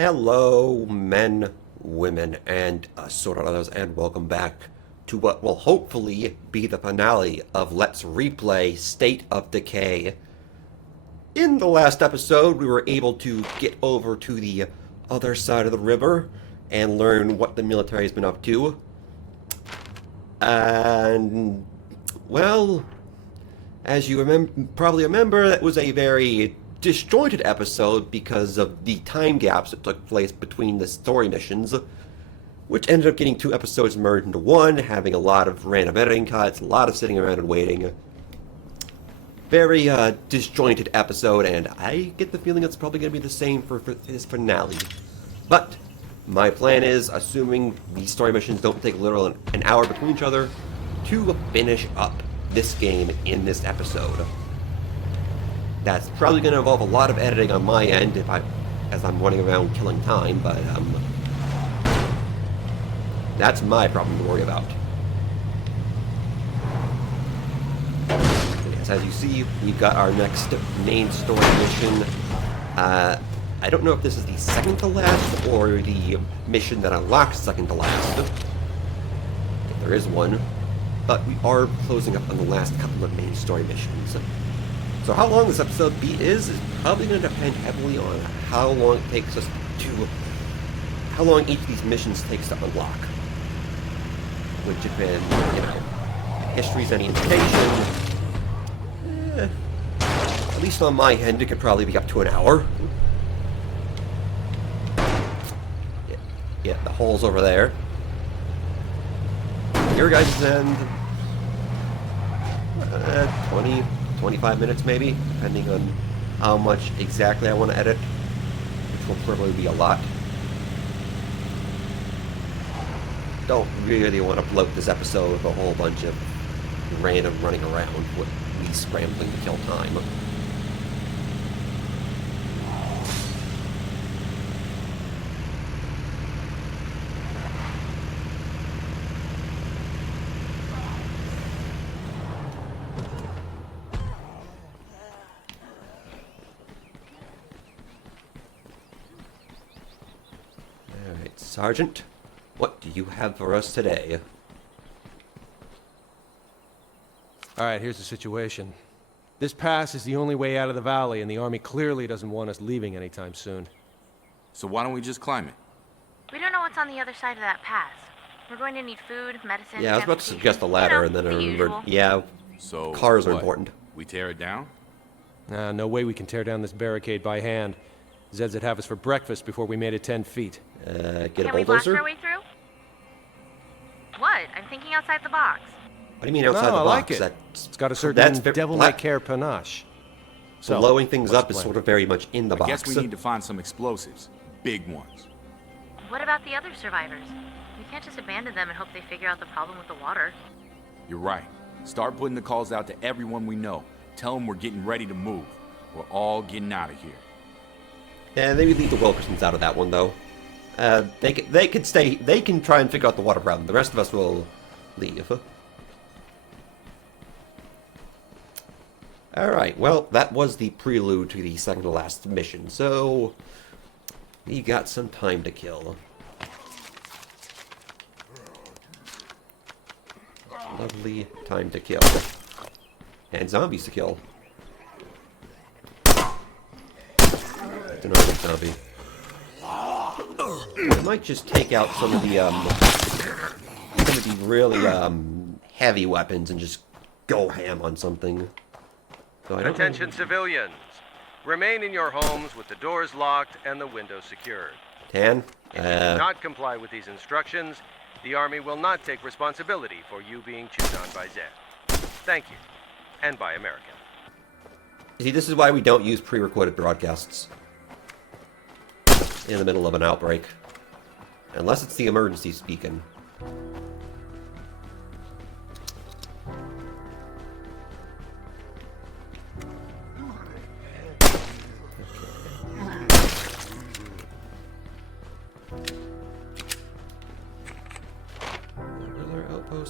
Hello, men, women, and assorted others, and welcome back to what will hopefully be the finale of Let's Replay State of Decay. In the last episode, we were able to get over to the other side of the river and learn what the military has been up to. And, well, as you probably remember, that was a very disjointed episode because of the time gaps that took place between the story missions, which ended up getting two episodes merged into one, having a lot of random editing cuts, a lot of sitting around and waiting. Very disjointed episode, and I get the feeling it's probably going to be the same for this finale. But my plan is, assuming these story missions don't take literally an hour between each other, to finish up this game in this episode. That's probably going to involve a lot of editing on my end as I'm running around killing time, but that's my problem to worry about. Yes, as you see, we've got our next main story mission. I don't know if this is the second to last or the mission that unlocks second to last, if there is one, but we are closing up on the last couple of main story missions. So how long this episode is probably going to depend heavily on how long it takes us how long each of these missions takes to unlock. Which, if history's any indication, at least on my end, it could probably be up to an hour. Yeah, the hole's over there. Your guys' end, 25 minutes maybe, depending on how much exactly I want to edit, which will probably be a lot. Don't really want to bloat this episode with a whole bunch of random running around with me scrambling to kill time. Sergeant, what do you have for us today? Alright, here's the situation. This pass is the only way out of the valley, and the army clearly doesn't want us leaving anytime soon. So why don't we just climb it? We don't know what's on the other side of that pass. We're going to need food, medicine, Yeah, I was about to suggest a ladder, and then I remembered, yeah, so cars are important. We tear it down? No way we can tear down this barricade by hand. Zeds would have us for breakfast before we made it 10 feet. Get a Can we blast bulldozer? our way through? What? I'm thinking outside the box. What do you mean outside the I box? like it. It's got a certain devil-may-care panache. So blowing things up is sort of very much in the box. I guess we need to find some explosives. Big ones. What about the other survivors? We can't just abandon them and hope they figure out the problem with the water. You're right. Start putting the calls out to everyone we know. Tell them we're getting ready to move. We're all getting out of here. Yeah, maybe leave the Wilkersons out of that one, though. They can stay. They can try and figure out the water problem. The rest of us will leave. All right. Well, that was the prelude to the second to last mission. So we got some time to kill. Lovely time to kill, and zombies to kill. Another zombie. I might just take out some of the really heavy weapons and just go ham on something. So I don't Attention civilians. Remain in your homes with the doors locked and the windows secured. Tan? If you do not comply with these instructions, the Army will not take responsibility for you being chewed on by Zed. Thank you. And by America. See, this is why we don't use pre-recorded broadcasts in the middle of an outbreak. Unless it's the emergency speaking.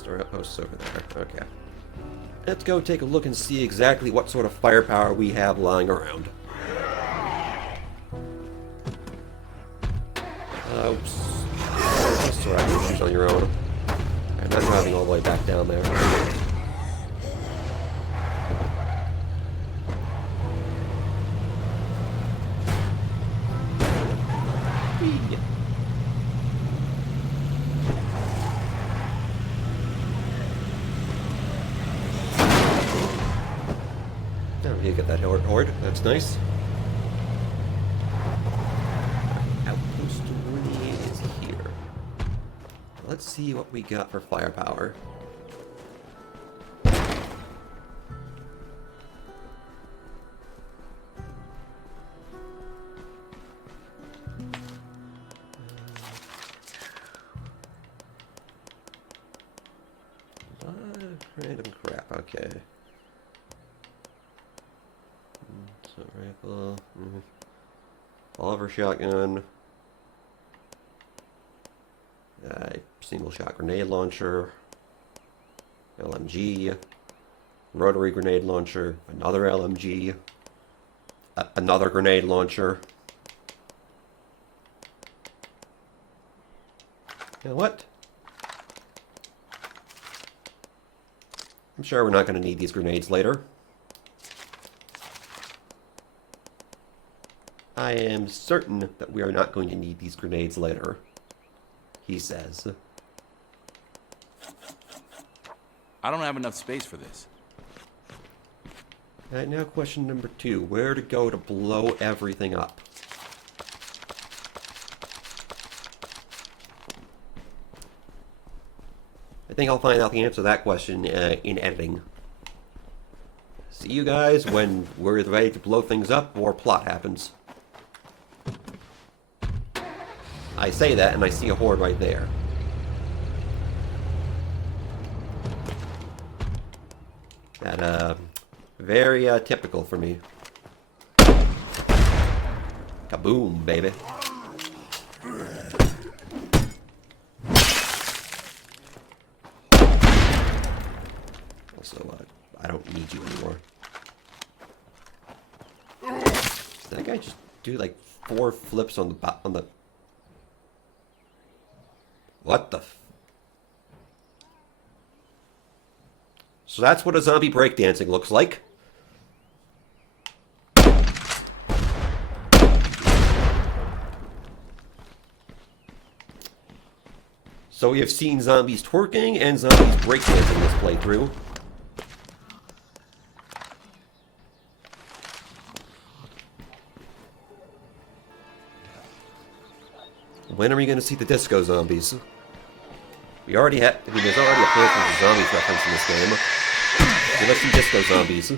Our outposts over there. Okay. Let's go take a look and see exactly what sort of firepower we have lying around. That's alright, you choose on your own. I'm not driving all the way back down there. Whee! Oh, you get that horde. That's nice. Outpost 20 is here. Let's see what we got for firepower. Random crap, okay. So rifle, Oliver shotgun, single shot grenade launcher, LMG, rotary grenade launcher, another LMG, another grenade launcher. You know what? I'm sure we're not going to need these grenades later. I am certain that we are not going to need these grenades later, he says. I don't have enough space for this. Alright, now question number 2. Where to go to blow everything up? I think I'll find out the answer to that question in editing. See you guys when we're ready to blow things up or plot happens. I say that and I see a horde right there. That, very typical for me. Kaboom, baby. Also, I don't need you anymore. Does that guy just do like 4 flips on the What the So that's what a zombie breakdancing looks like. So we have seen zombies twerking and zombies breakdancing this playthrough. When are we going to see the disco zombies? We already have. I mean, there's already a Plants vs. Zombies reference in this game. So let's see disco zombies.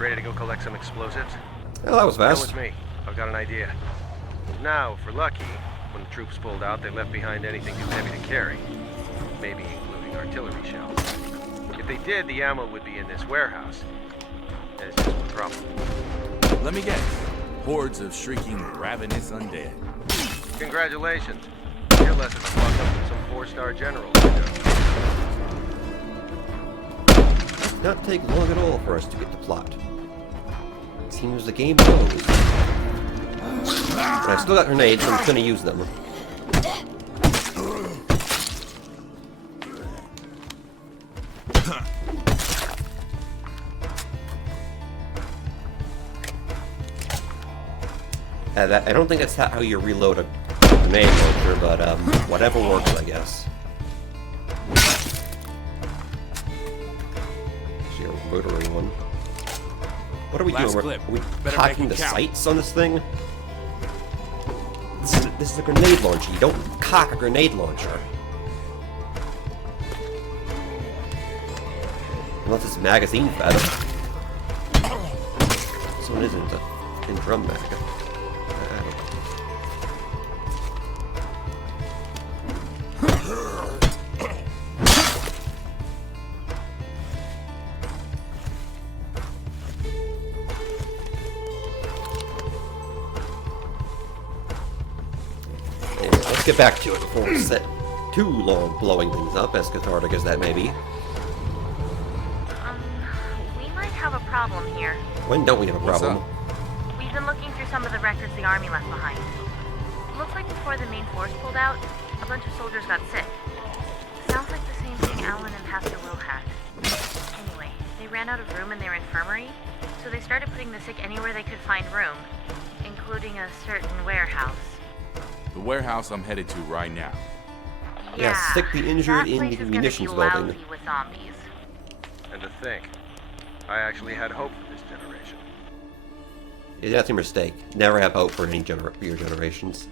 Ready to go collect some explosives? Oh, that was Come fast. with me. I've got an idea. Now, for Lucky, when the troops pulled out, they left behind anything too heavy to carry. Maybe including artillery shells. If they did, the ammo would be in this warehouse. There's just one problem. Let me guess. Hordes of shrieking, ravenous undead. Congratulations. You're less of a fuck up than some 4-star generals. Did not take long at all for us to get the plot. It seems the game knows. But I've still got grenades, so I'm gonna use them. I don't think that's how you reload a grenade launcher, but whatever works, I guess. Actually, a rotary one. What are we Last doing? clip. Are we Better cocking make the it count. sights on this thing? This is a grenade launcher. You don't cock a grenade launcher. Unless it's magazine fed. This one isn't in drum mag. I don't know. Anyway, let's get back to it before we sit too long blowing things up, as cathartic as that may be. We might have a problem here. When don't we have a What's problem? up? We've been looking through some of the records the army left behind. Looks like before the main force pulled out, a bunch of soldiers got sick. Sounds like the same thing Alan and Pastor Will had. Anyway, they ran out of room in their infirmary, so they started putting the sick anywhere they could find room, including a certain warehouse. The warehouse I'm headed to right now. Yeah, stick the injured that in place the is munitions gonna be building. lousy with zombies. And to think, I actually had hope for this generation. Yeah, that's a mistake. Never have hope for any your generations.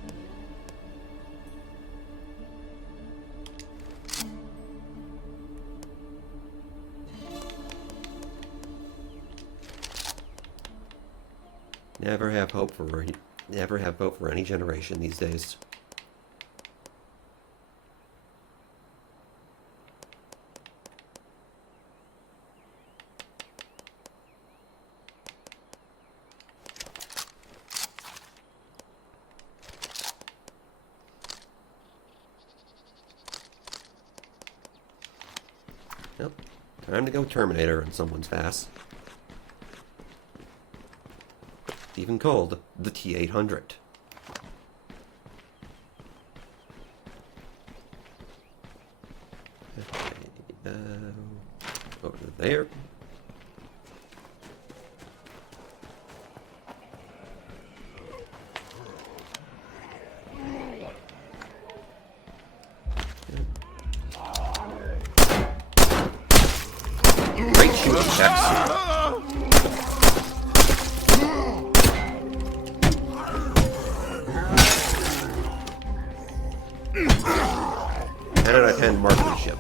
Never have hope for any generation these days. Yep. Time to go Terminator on someone's ass. Even called the T-800. Okay, over there. Great shooting checks. Out of 10 marksmanship.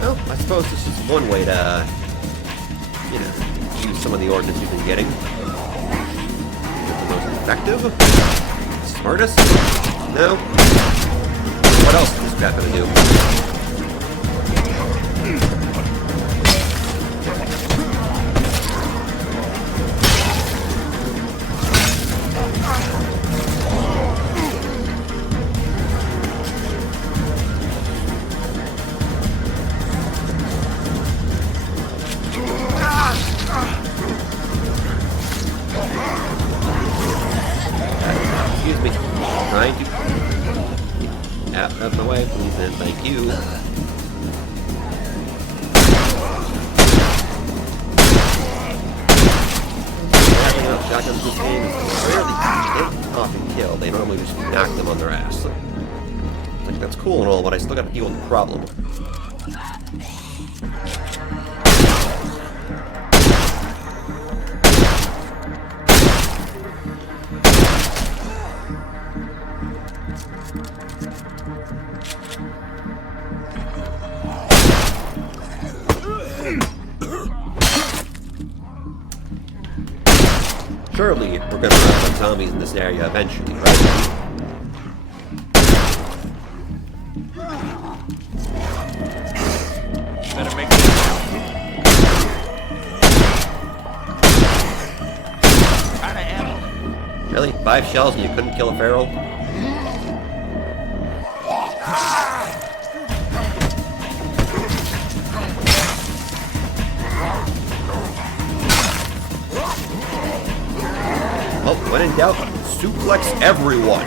Well, I suppose this is one way to, you know, use some of the ordnance we've been getting. The most effective? Smartest? No? What else is this crap gonna do? Excuse me. Trying to... Out of the way, please, and thank you. Having enough shotguns this game is rarely hit, off, and kill. They normally just knock them on their ass. Like, that's cool and all, but I still gotta deal with the problem. Surely, we're gonna run some zombies in this area eventually, right? Better make it count. Out of ammo. Really? 5 shells and you couldn't kill a feral? Oh, when in doubt, suplex everyone!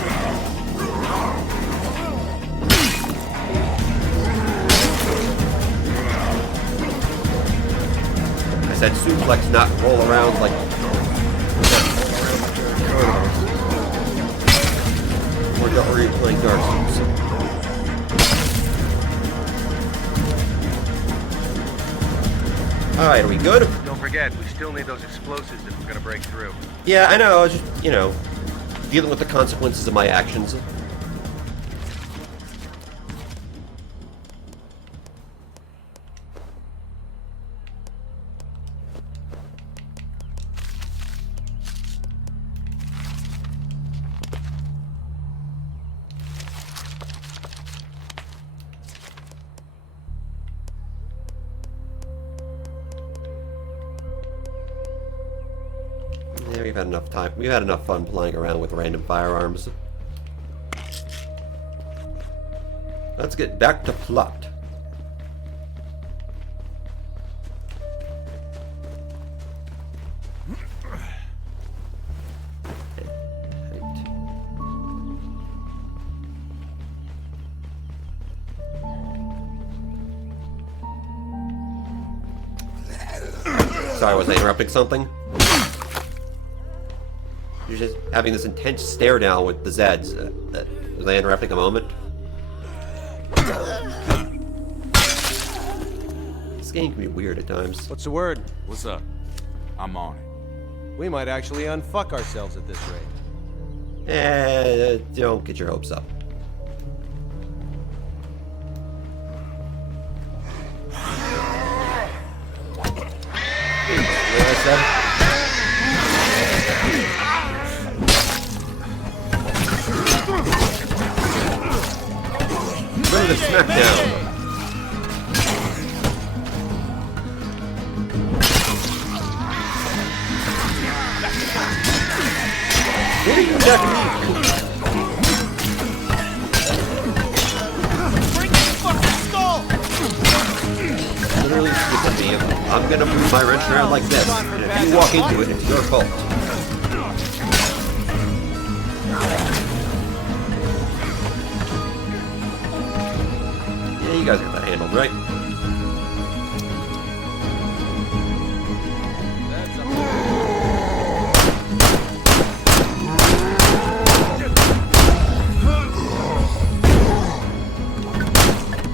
I said suplex, not roll around like... Or are you playing Dark Souls? Alright, are we good? Don't forget, we still need those explosives if we're gonna break through. Yeah, I know, I was just, you know, dealing with the consequences of my actions. we've had enough time. We've had enough fun playing around with random firearms. Let's get back to plot. Sorry, was I interrupting something? You're just having this intense stare down with the Zeds. Was I interrupting a moment? This game can be weird at times. What's the word? What's up? I'm on it. We might actually unfuck ourselves at this rate. Don't get your hopes up. What I said? Go to the smackdown. What are you attacking me? Break his fucking skull! Literally look at me. I'm gonna move my wrench around like this, and if you walk into it, it's your fault. Yeah, you guys got that handled, right?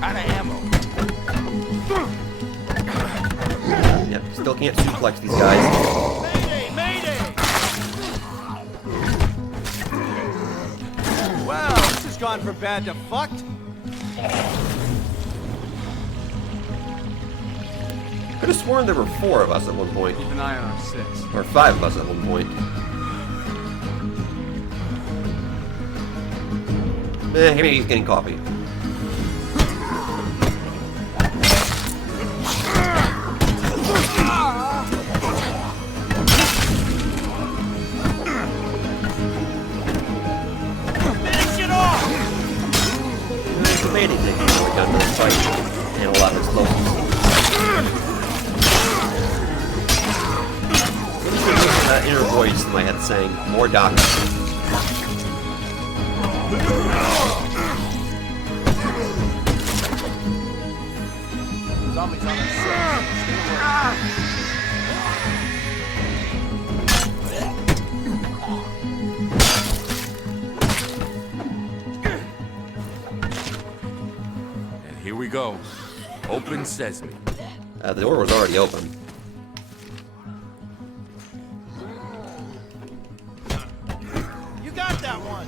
Out of ammo. Yep, still can't suplex these guys. Mayday! Mayday! Wow, this has gone from bad to fucked. Could have sworn there were 4 of us at one point. Keep an eye on our 6. Or 5 of us at one point. Maybe he's getting coffee. Finish it off! Maybe taking more done this fight and a lot of explosives. That inner voice in my head saying, more doctors. Zombies on our set. Stay away. And here we go. Open sesame. The door was already open. You got that one!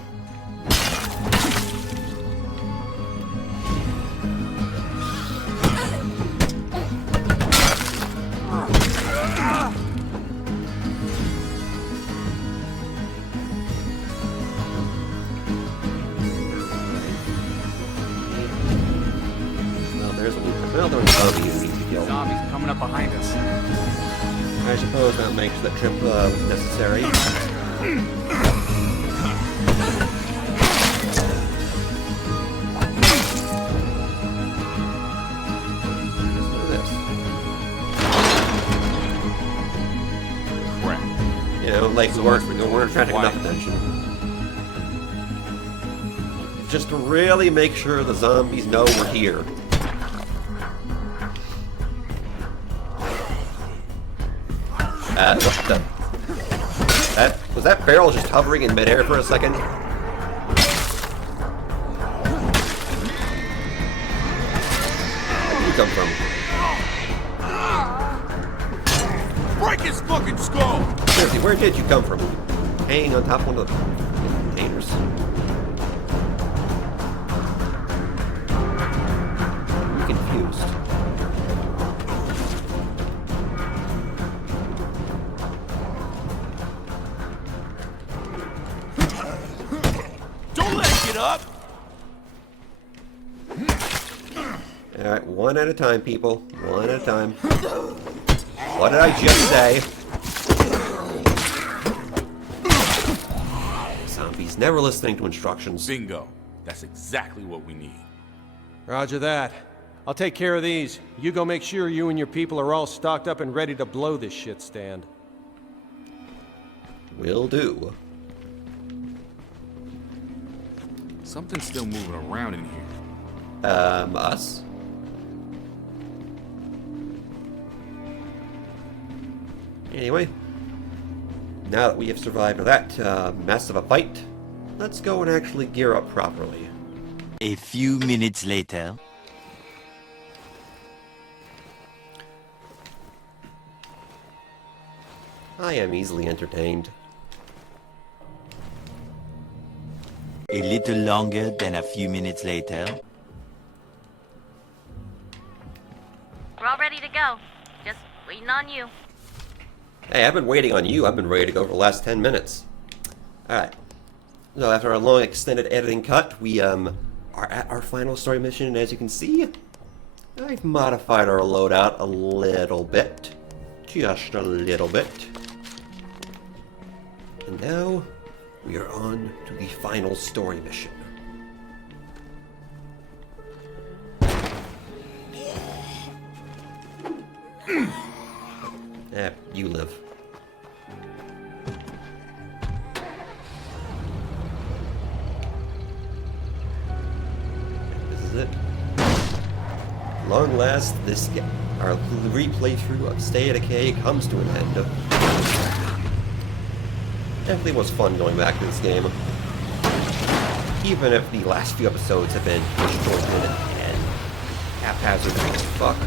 Well, there was a zombie you need to kill. Zombies coming up behind us. I suppose that makes the trip necessary. Listen to this. Crap. You know, like we're attracting enough attention. Just to really make sure the zombies know we're here. What the? Was that barrel just hovering in midair for a second? Where did you come from? Break his fucking skull! Seriously, where did you come from? Hanging on top of one of the containers? I'm confused. Don't let it get up! Alright, one at a time, people. One at a time. What did I just say? compies, never listening to instructions. Bingo. That's exactly what we need. Roger that. I'll take care of these. You go make sure you and your people are all stocked up and ready to blow this shit stand. Will do. Something's still moving around in here. Us? Anyway, now that we have survived that mess of a fight, let's go and actually gear up properly. A few minutes later. I am easily entertained. A little longer than a few minutes later. We're all ready to go. Just waiting on you. Hey, I've been waiting on you. I've been ready to go for the last 10 minutes. Alright. So after a long extended editing cut, we are at our final story mission, and as you can see, I've modified our loadout a little bit. Just a little bit. And now, we are on to the final story mission. You live. This is it. Long last, our replaythrough of Stay at Decay comes to an end. Definitely was fun going back to this game. Even if the last few episodes have been disjointed and haphazard as fuck.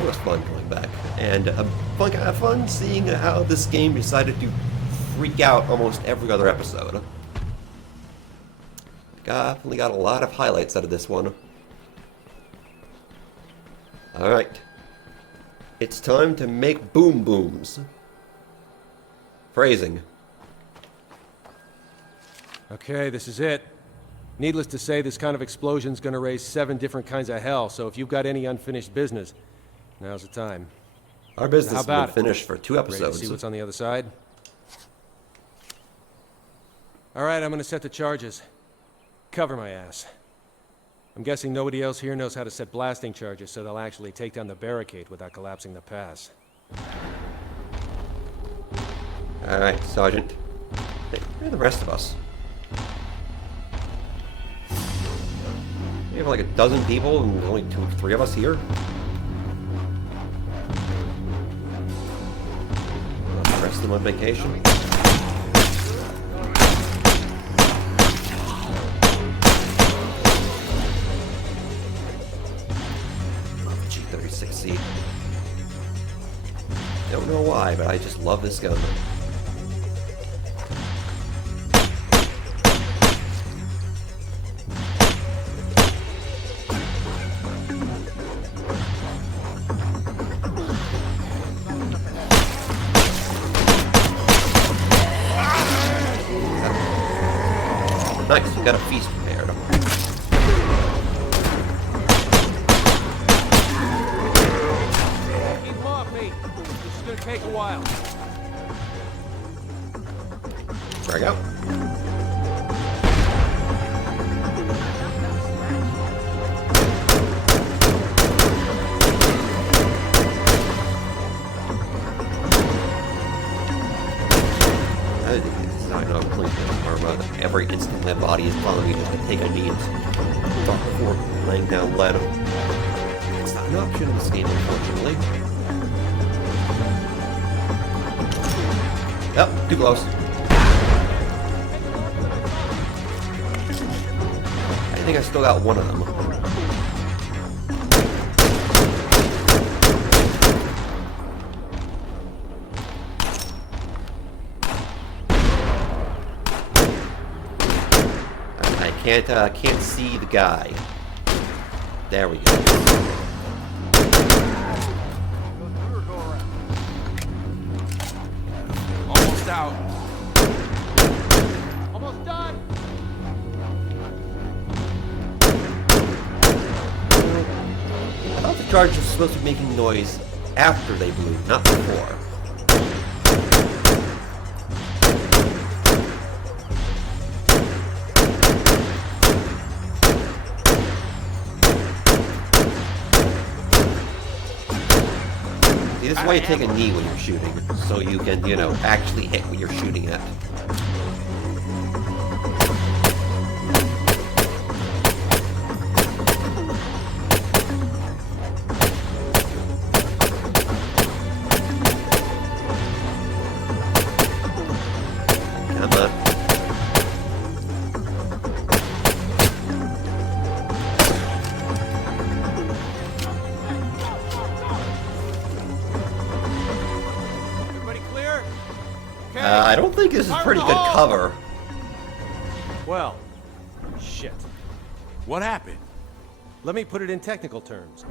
It was fun going back, and kind of fun seeing how this game decided to freak out almost every other episode. Definitely got a lot of highlights out of this one. Alright. It's time to make boom booms. Phrasing. Okay, this is it. Needless to say, this kind of explosion's gonna raise 7 different kinds of hell, so if you've got any unfinished business, now's the time. Our business How has about been it? finished for 2 Ready to episodes. see what's on the other side? Alright, I'm gonna set the charges. Cover my ass. I'm guessing nobody else here knows how to set blasting charges, so they'll actually take down the barricade without collapsing the pass. Alright, Sergeant. Hey, where are the rest of us? We have like a dozen people and only 2 or 3 of us here? The rest of them on vacation? G36C. Don't know why, but I just love this gun. Nice, we got a feast prepared. Keep them off me! This is gonna take a while. Drag out. I know I'm cleaning armor. Every instant my body is telling me just to take a knee and stop before laying down lead. It's not an option in this game, unfortunately. Yep, too close. I think I still got one of them. Can't see the guy. There we go. Almost out. Almost done! I thought the charge was supposed to be making noise after they blew, not before. this is why you take a knee when you're shooting, so you can, you know, actually hit what you're shooting at. Come on. Everybody clear? Okay. I don't think this is pretty good cover. Well, shit. What happened? Let me put it in technical terms.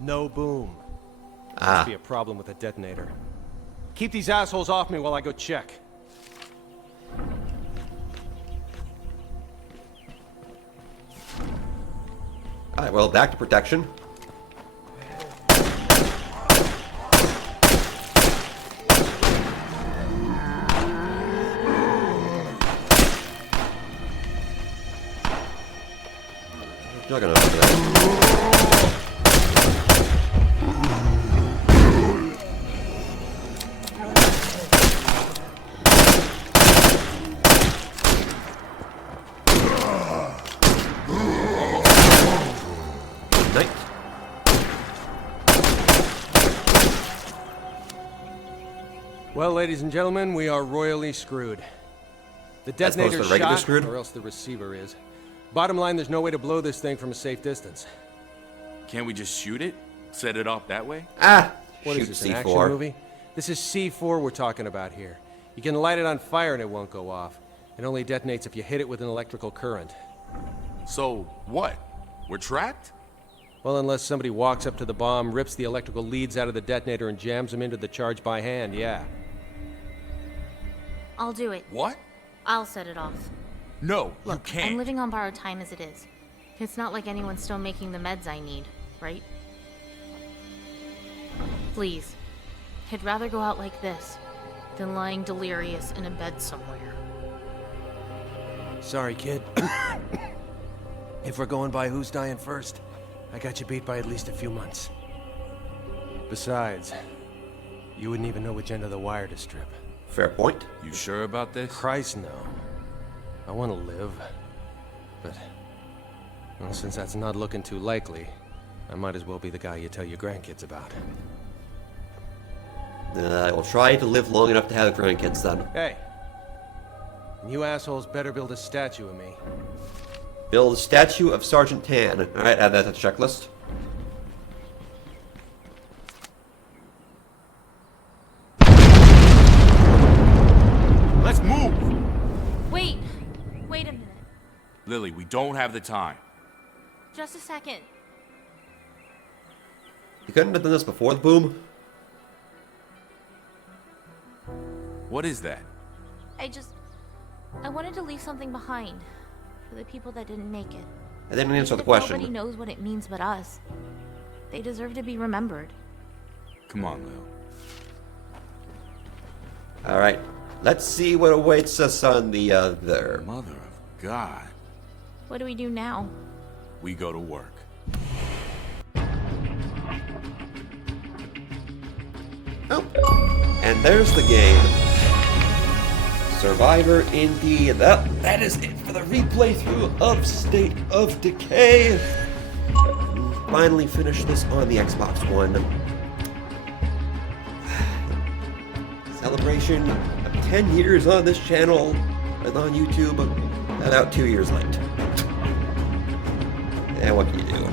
No boom. Ah, Must be a problem with the detonator. Keep these assholes off me while I go check. alright, well, back to protection. Juggernaut for that. Night. Well, ladies and gentlemen, we are royally screwed. The As opposed to detonator's regular shot, screwed? or else the receiver is. Bottom line, there's no way to blow this thing from a safe distance. Can't we just shoot it? Set it off that way? Ah! What Shoot is this, an C4. action movie? This is C4 we're talking about here. You can light it on fire and it won't go off. It only detonates if you hit it with an electrical current. So, what? We're trapped? Well, unless somebody walks up to the bomb, rips the electrical leads out of the detonator and jams them into the charge by hand, yeah. I'll do it. What? I'll set it off. No, you Look, can't. I'm living on borrowed time as it is. It's not like anyone's still making the meds I need, right? Please. I'd rather go out like this than lying delirious in a bed somewhere. Sorry, kid. If we're going by who's dying first, I got you beat by at least a few months. Besides, you wouldn't even know which end of the wire to strip. Fair point. You sure about this? Christ, no. I want to live. But, well, since that's not looking too likely, I might as well be the guy you tell your grandkids about. I will try to live long enough to have grandkids then. Hey. And you assholes better build a statue of me. Build a statue of Sergeant Tan. Alright, add that to the checklist. Let's move! Wait! Wait a minute. Lily, we don't have the time. Just a second. You couldn't have done this before the boom? What is that? I wanted to leave something behind. For the people that didn't make it. I didn't answer the Even if question. Nobody knows what it means but us. They deserve to be remembered. Come on, Lil. Alright, let's see what awaits us on the other. Mother of God. What do we do now? We go to work. Oh, and there's the game. Survivor indeed. That is it for the replay through of State of Decay. Finally finished this on the Xbox One. Celebration of 10 years on this channel and on YouTube. About 2 years late. And what can you do?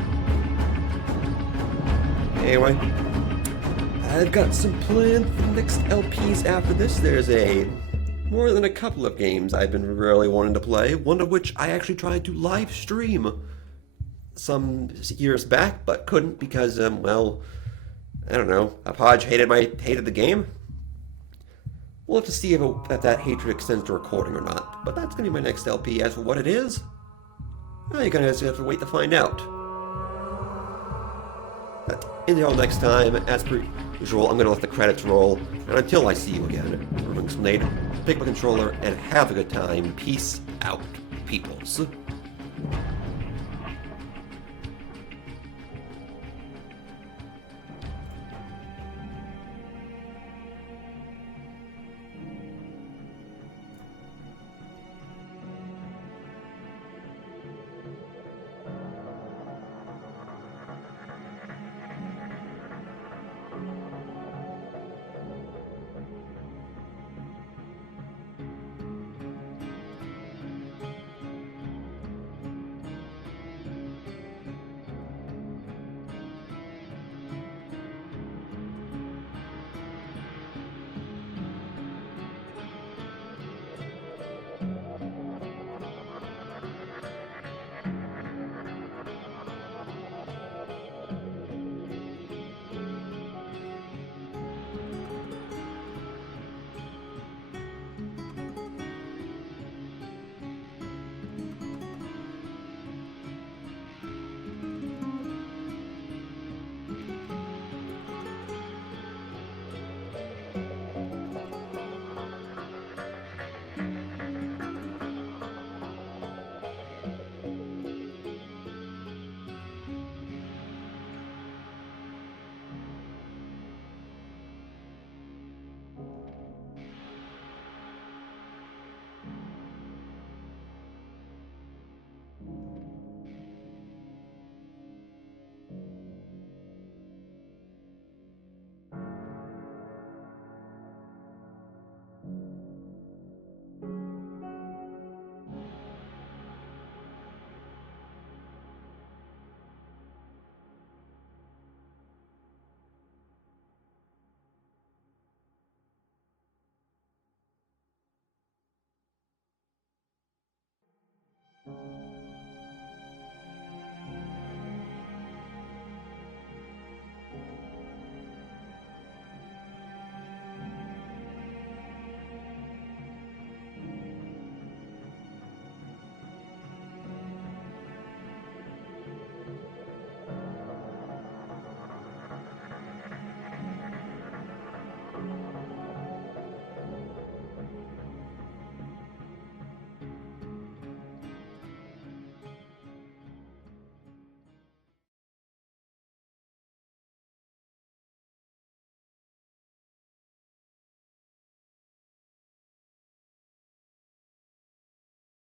Anyway, I've got some planned for the next LPs after this. There's more than a couple of games I've been really wanting to play, one of which I actually tried to live stream some years back, but couldn't because, well, I don't know, Apodge hated the game. We'll have to see if that hatred extends to recording or not, but that's going to be my next LP. As for what it is, well, you're going to have to wait to find out. But until next time, as per usual, I'm going to let the credits roll, and until I see you again, remember some Nate, pick up a controller, and have a good time. Peace out, peoples.